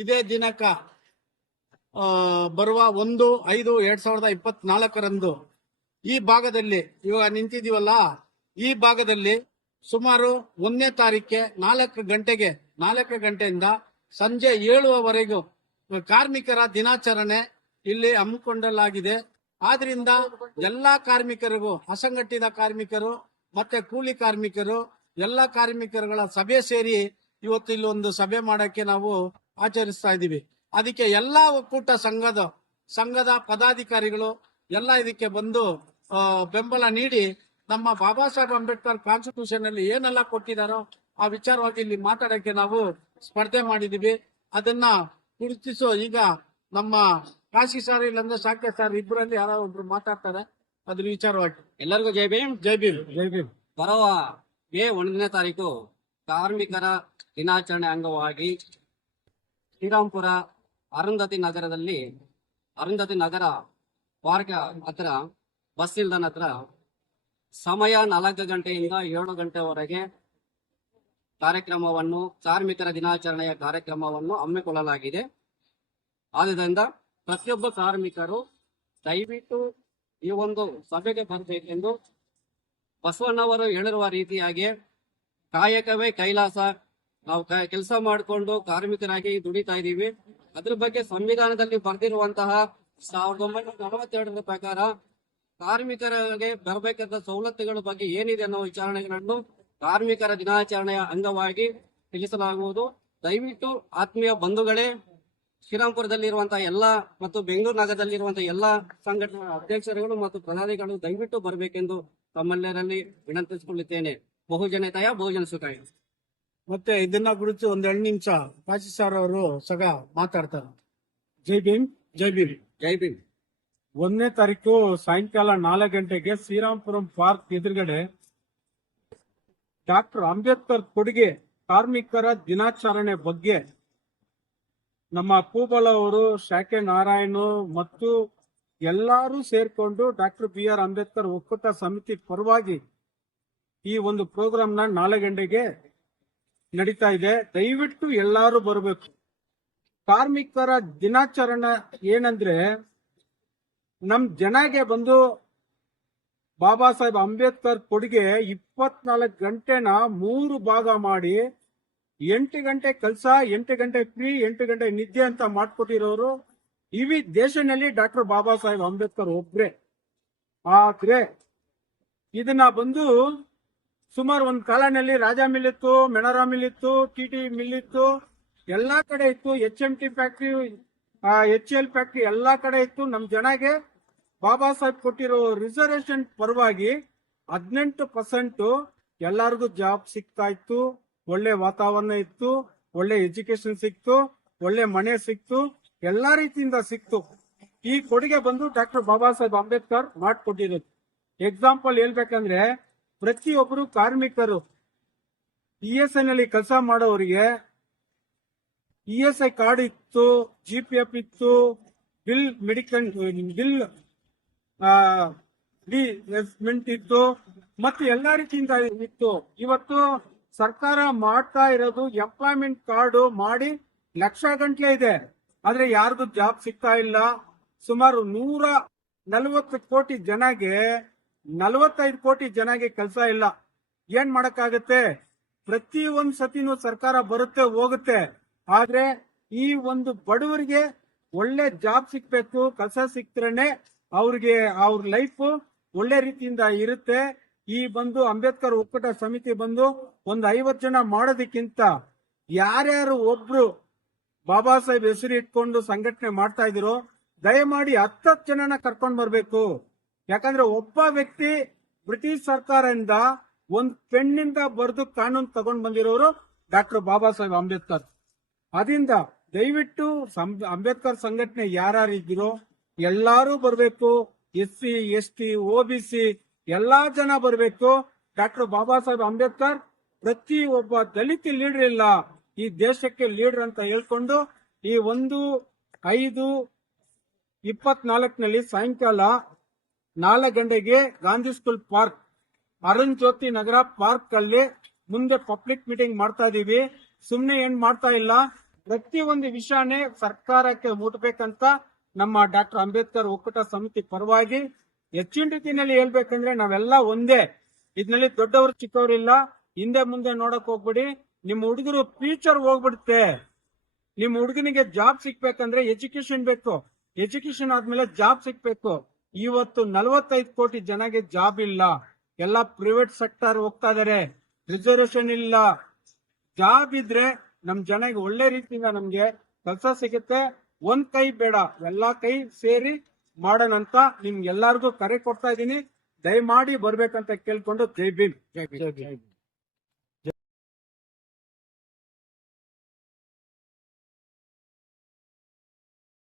ಇದೇ ದಿನಾಂಕ ಬರುವ 1/5/2024 ಈ ಭಾಗದಲ್ಲಿ ಇವಾಗ ನಿಂತಿದೀವಲ್ಲ, ಈ ಭಾಗದಲ್ಲಿ ಸುಮಾರು 1ನೇ ತಾರೀಕಿಗೆ 4 ಗಂಟೆಯಿಂದ ಸಂಜೆ 7ವರೆಗೂ ಕಾರ್ಮಿಕರ ದಿನಾಚರಣೆ ಇಲ್ಲಿ ಹಮ್ಮಿಕೊಳ್ಳಲಾಗಿದೆ. ಆದ್ರಿಂದ ಎಲ್ಲಾ ಕಾರ್ಮಿಕರಿಗೂ, ಅಸಂಘಟಿತ ಕಾರ್ಮಿಕರು ಮತ್ತೆ ಕೂಲಿ ಕಾರ್ಮಿಕರು, ಎಲ್ಲಾ ಕಾರ್ಮಿಕರುಗಳ ಸಭೆ ಸೇರಿ ಇವತ್ತು ಇಲ್ಲಿ ಒಂದು ಸಭೆ ಮಾಡಕ್ಕೆ ನಾವು ಆಚರಿಸ್ತಾ ಇದ್ದೀವಿ. ಅದಕ್ಕೆ ಎಲ್ಲಾ ಒಕ್ಕೂಟ ಸಂಘದ ಪದಾಧಿಕಾರಿಗಳು ಎಲ್ಲ ಇದಕ್ಕೆ ಬಂದು ಬೆಂಬಲ ನೀಡಿ ನಮ್ಮ ಬಾಬಾ ಸಾಹೇಬ್ ಅಂಬೇಡ್ಕರ್ ಕಾನ್ಸ್ಟಿಟ್ಯೂಷನ್ ಅಲ್ಲಿ ಏನೆಲ್ಲ ಕೊಟ್ಟಿದಾರೋ ಆ ವಿಚಾರವಾಗಿ ಇಲ್ಲಿ ಮಾತಾಡಕ್ಕೆ ನಾವು ಸ್ಪರ್ಧೆ ಮಾಡಿದೀವಿ. ಅದನ್ನ ಗುರುತಿಸೋ ಈಗ ನಮ್ಮ ಕಾಶಿ ಸರ್ ಇಲ್ಲಂದ್ರೆ ಶಾಕೆ ಸರ್ ಇಬ್ಬರಲ್ಲಿ ಯಾರೋ ಒಬ್ರು ಮಾತಾಡ್ತಾರೆ ಅದ್ರ ವಿಚಾರವಾಗಿ. ಎಲ್ಲರಿಗೂ ಜೈ ಭೀಮ್. ಜೈ ಭೀಮ್. ಜೈ ಭೀಮ್. ಬರುವ ಮೇ 1ನೇ ತಾರೀಕು ಕಾರ್ಮಿಕರ ದಿನಾಚರಣೆ ಅಂಗವಾಗಿ ಶ್ರೀರಾಮ್ಪುರ ಅರುಂಧತಿ ನಗರ ಪಾರ್ಕ್ ಹತ್ರ ಬಸ್ ನಿಲ್ದಾಣ ಹತ್ರ ಸಮಯ 4 ಗಂಟೆಯಿಂದ 7 ಗಂಟೆವರೆಗೆ ಕಾರ್ಯಕ್ರಮವನ್ನು, ಕಾರ್ಮಿಕರ ದಿನಾಚರಣೆಯ ಕಾರ್ಯಕ್ರಮವನ್ನು ಹಮ್ಮಿಕೊಳ್ಳಲಾಗಿದೆ. ಆದ್ದರಿಂದ ಪ್ರತಿಯೊಬ್ಬ ಕಾರ್ಮಿಕರು ದಯವಿಟ್ಟು ಈ ಒಂದು ಸಭೆಗೆ ಬರಬೇಕೆಂದು ಬಸವಣ್ಣವರು ಹೇಳಿರುವ ರೀತಿಯಾಗಿ ಕಾಯಕವೇ ಕೈಲಾಸ, ನಾವು ಕೆಲಸ ಮಾಡಿಕೊಂಡು ಕಾರ್ಮಿಕರಾಗಿ ದುಡಿತಾ ಇದ್ದೀವಿ. ಅದ್ರ ಬಗ್ಗೆ ಸಂವಿಧಾನದಲ್ಲಿ ಬರೆದಿರುವಂತಹ 1942 ಪ್ರಕಾರ ಕಾರ್ಮಿಕರಿಗೆ ಬರಬೇಕಾದ ಸವಲತ್ತುಗಳ ಬಗ್ಗೆ ಏನಿದೆ ಅನ್ನೋ ವಿಚಾರಣೆಗಳನ್ನು ಕಾರ್ಮಿಕರ ದಿನಾಚರಣೆಯ ಅಂಗವಾಗಿ ತಿಳಿಸಲಾಗುವುದು. ದಯವಿಟ್ಟು ಆತ್ಮೀಯ ಬಂಧುಗಳೇ, ಶ್ರೀರಾಮ್ಪುರದಲ್ಲಿರುವಂತಹ ಎಲ್ಲಾ ಮತ್ತು ಬೆಂಗಳೂರು ನಗರದಲ್ಲಿರುವಂತಹ ಎಲ್ಲಾ ಸಂಘಟನಾ ಅಧ್ಯಕ್ಷರುಗಳು ಮತ್ತು ಪ್ರಧಾನಿಗಳು ದಯವಿಟ್ಟು ಬರಬೇಕೆಂದು ತಮ್ಮೆಲ್ಲರಲ್ಲಿ ವಿನಂತಿಸಿಕೊಳ್ಳುತ್ತೇನೆ. ಬಹುಜನತೆಯ ಬಹುಜನ ಸುಖಾಯ. ಮತ್ತೆ ಇದನ್ನ ಕುರಿತು 2 ನಿಮಿಷ ಕಾಶಿ ಸರ್ ಅವರು ಸಗ ಮಾತಾಡ್ತಾರೆ. ಜೈ ಭೀಮ್. ಜೈ ಭೀಮ್. ಜೈ ಭೀಮ್. 1ನೇ ತಾರೀಕು ಸಾಯಂಕಾಲ 4 ಗಂಟೆಗೆ ಶ್ರೀರಾಮ್ಪುರಂ ಪಾರ್ಕ್ ಎದುರುಗಡೆ ಡಾಕ್ಟರ್ ಅಂಬೇಡ್ಕರ್ ಕೊಡುಗೆ ಕಾರ್ಮಿಕರ ದಿನಾಚರಣೆ ಬಗ್ಗೆ ನಮ್ಮ ಪೂಬಲ್ ಅವರು, ಶಾಕೆ ನಾರಾಯಣ್ ಮತ್ತು ಎಲ್ಲರೂ ಸೇರ್ಕೊಂಡು ಡಾಕ್ಟರ್ BR ಅಂಬೇಡ್ಕರ್ ಒಕ್ಕೂಟ ಸಮಿತಿ ಪರವಾಗಿ ಈ ಒಂದು ಪ್ರೋಗ್ರಾಮ್ನ 4 ಗಂಟೆಗೆ ನಡೀತಾ ಇದೆ. ದಯವಿಟ್ಟು ಎಲ್ಲರೂ ಬರಬೇಕು. ಕಾರ್ಮಿಕರ ದಿನಾಚರಣೆ ಏನಂದ್ರೆ, ನಮ್ ಜನಗೆ ಬಂದು ಬಾಬಾ ಸಾಹೇಬ್ ಅಂಬೇಡ್ಕರ್ ಕೊಡುಗೆ 24 ಗಂಟೆನ 3 ಭಾಗ ಮಾಡಿ 8 ಗಂಟೆ ಕೆಲಸ, 8 ಗಂಟೆ ಫ್ರೀ, 8 ಗಂಟೆ ನಿದ್ದೆ ಅಂತ ಮಾಡ್ಕೊಟ್ಟಿರೋರು ಇವಿ ದೇಶದಲ್ಲಿ ಡಾಕ್ಟರ್ ಬಾಬಾ ಸಾಹೇಬ್ ಅಂಬೇಡ್ಕರ್ ಒಬ್ರೆ. ಆದ್ರೆ ಇದನ್ನ ಬಂದು ಸುಮಾರು ಒಂದ್ ಕಾಲನಲ್ಲಿ ರಾಜಾ ಮಿಲ್ ಇತ್ತು, ಮೆಣರಾ ಮಿಲ್ ಇತ್ತು, TT ಮಿಲ್ ಇತ್ತು, ಎಲ್ಲಾ ಕಡೆ ಇತ್ತು. HMT ಫ್ಯಾಕ್ಟ್ರಿ, HL ಫ್ಯಾಕ್ಟ್ರಿ ಎಲ್ಲಾ ಕಡೆ ಇತ್ತು. ನಮ್ ಜನಗೆ ಬಾಬಾ ಸಾಹೇಬ್ ಕೊಟ್ಟಿರೋ ರಿಸರ್ವೇಶನ್ ಪರವಾಗಿ 18% ಎಲ್ಲರಿಗೂ ಜಾಬ್ ಸಿಗ್ತಾ ಇತ್ತು. ಒಳ್ಳೆ ವಾತಾವರಣ ಇತ್ತು, ಒಳ್ಳೆ ಎಜುಕೇಶನ್ ಸಿಕ್ತು, ಒಳ್ಳೆ ಮನೆ ಸಿಕ್ತು, ಎಲ್ಲಾ ರೀತಿಯಿಂದ ಸಿಕ್ತು. ಈ ಕೊಡುಗೆ ಬಂದು ಡಾಕ್ಟರ್ ಬಾಬಾ ಸಾಹೇಬ್ ಅಂಬೇಡ್ಕರ್ ಮಾಡ್ಕೊಟ್ಟಿರೋದು. ಎಕ್ಸಾಂಪಲ್ ಹೇಳ್ಬೇಕಂದ್ರೆ, ಪ್ರತಿಯೊಬ್ಬರು ಕಾರ್ಮಿಕರು ESI ನಲ್ಲಿ ಕೆಲಸ ಮಾಡೋರಿಗೆ ESI ಕಾರ್ಡ್ ಇತ್ತು, GPF ಇತ್ತು, ಬಿಲ್ ಡಿಸ್ಮೆಂಟ್ ಇತ್ತು, ಮತ್ತೆ ಎಲ್ಲಾ ರೀತಿಯಿಂದ ಇತ್ತು. ಇವತ್ತು ಸರ್ಕಾರ ಮಾಡ್ತಾ ಇರೋದು ಎಂಪ್ಲಾಯ್ಮೆಂಟ್ ಕಾರ್ಡ್ ಮಾಡಿ ಲಕ್ಷ ಗಂಟ್ಲೆ ಇದೆ, ಆದ್ರೆ ಯಾರಿಗೂ ಜಾಬ್ ಸಿಗ್ತಾ ಇಲ್ಲ. ಸುಮಾರು 140 ಕೋಟಿ ಜನಗೆ 45 ಕೋಟಿ ಜನಗೆ ಕೆಲಸ ಇಲ್ಲ. ಏನ್ ಮಾಡಕ್ಕಾಗತ್ತೆ? ಪ್ರತಿ ಒಂದ್ ಸತಿನೂ ಸರ್ಕಾರ ಬರುತ್ತೆ ಹೋಗುತ್ತೆ, ಆದ್ರೆ ಈ ಒಂದು ಬಡವರಿಗೆ ಒಳ್ಳೆ ಜಾಬ್ ಸಿಕ್ಬೇಕು, ಕೆಲಸ ಸಿಕ್ತರೇನೆ ಅವ್ರಿಗೆ ಅವ್ರ ಲೈಫ್ ಒಳ್ಳೆ ರೀತಿಯಿಂದ ಇರುತ್ತೆ. ಈ ಬಂದು ಅಂಬೇಡ್ಕರ್ ಒಕ್ಕೂಟ ಸಮಿತಿ ಬಂದು ಒಂದು 50 ಜನ ಮಾಡೋದಕ್ಕಿಂತ ಯಾರ್ಯಾರು ಒಬ್ರು ಬಾಬಾ ಸಾಹೇಬ್ ಹೆಸರು ಇಟ್ಕೊಂಡು ಸಂಘಟನೆ ಮಾಡ್ತಾ ಇದಿರೋ ದಯಮಾಡಿ 10 ಜನನ ಕರ್ಕೊಂಡ್ ಬರ್ಬೇಕು. ಯಾಕಂದ್ರೆ ಒಬ್ಬ ವ್ಯಕ್ತಿ ಬ್ರಿಟಿಷ್ ಸರ್ಕಾರದಿಂದ ಒಂದ್ ಪೆನ್ನಿಂದ ಬರೆದು ಕಾನೂನು ತಗೊಂಡ್ ಬಂದಿರೋರು ಡಾಕ್ಟರ್ ಬಾಬಾ ಸಾಹೇಬ್ ಅಂಬೇಡ್ಕರ್. ಅದರಿಂದ ದಯವಿಟ್ಟು ಅಂಬೇಡ್ಕರ್ ಸಂಘಟನೆ ಯಾರ್ಯಾರು ಇದ್ದೀರೋ ಎಲ್ಲಾರು ಬರಬೇಕು. SC ST OBC ಎಲ್ಲಾ ಜನ ಬರಬೇಕು. ಡಾಕ್ಟರ್ ಬಾಬಾ ಸಾಹೇಬ್ ಅಂಬೇಡ್ಕರ್ ಪ್ರತಿ ಒಬ್ಬ ದಲಿತ ಲೀಡರ್ ಇಲ್ಲ, ಈ ದೇಶಕ್ಕೆ ಲೀಡರ್ ಅಂತ ಹೇಳ್ಕೊಂಡು ಈ 1/5/24 ಸಾಯಂಕಾಲ 4 ಗಂಟೆಗೆ ಗಾಂಧಿ ಸ್ಕೂಲ್ ಪಾರ್ಕ್, ಅರುಣ್ ಜ್ಯೋತಿ ನಗರ ಪಾರ್ಕ್ ಅಲ್ಲಿ ಮುಂದೆ ಪಬ್ಲಿಕ್ ಮೀಟಿಂಗ್ ಮಾಡ್ತಾ ಇದೀವಿ. ಸುಮ್ನೆ ಏನ್ ಮಾಡ್ತಾ ಇಲ್ಲ, ಪ್ರತಿಯೊಂದು ವಿಷಯನೇ ಸರ್ಕಾರಕ್ಕೆ ಮುಟ್ಬೇಕಂತ ನಮ್ಮ ಡಾಕ್ಟರ್ ಅಂಬೇಡ್ಕರ್ ಒಕ್ಕೂಟ ಸಮಿತಿ ಪರವಾಗಿ ಹೆಚ್ಚಿನ ರೀತಿಯಲ್ಲಿ ಹೇಳ್ಬೇಕಂದ್ರೆ ನಾವೆಲ್ಲ ಒಂದೇ. ಇದ್ರಲ್ಲಿ ದೊಡ್ಡವರು ಚಿಕ್ಕವರಿಲ್ಲ. ಹಿಂದೆ ಮುಂದೆ ನೋಡಕ್ ಹೋಗ್ಬಿಡಿ. ನಿಮ್ಮ ಹುಡುಗರು ಫ್ಯೂಚರ್ ಹೋಗ್ಬಿಡುತ್ತೆ. ನಿಮ್ಮ ಹುಡುಗನಿಗೆ ಜಾಬ್ ಸಿಕ್ಬೇಕಂದ್ರೆ ಎಜುಕೇಶನ್ ಬೇಕು. ಎಜುಕೇಶನ್ ಆದ್ಮೇಲೆ ಜಾಬ್ ಸಿಕ್ಬೇಕು. ಇವತ್ತು 45 ಕೋಟಿ ಜನಗೆ ಜಾಬ್ ಇಲ್ಲ. ಎಲ್ಲ ಪ್ರೈವೇಟ್ ಸೆಕ್ಟರ್ ಹೋಗ್ತಾ ಇದಾರೆ. ರಿಸರ್ವೇಶನ್ ಇಲ್ಲ. ಜಾಬ್ ಇದ್ರೆ ನಮ್ ಜನಗೆ ಒಳ್ಳೆ ರೀತಿಯಿಂದ ನಮ್ಗೆ ಕೆಲಸ ಸಿಗುತ್ತೆ. ಒಂದ್ ಕೈ ಬೇಡ, ಎಲ್ಲಾ ಕೈ ಸೇರಿ ಮಾಡೋಣಂತ ನಿಮ್ಗೆಲ್ಲರಿಗೂ ಕರೆ ಕೊಡ್ತಾ ಇದೀನಿ. ದಯಮಾಡಿ ಬರ್ಬೇಕಂತ ಕೇಳ್ಕೊಂಡು ಜೈ ಭೀಮ್.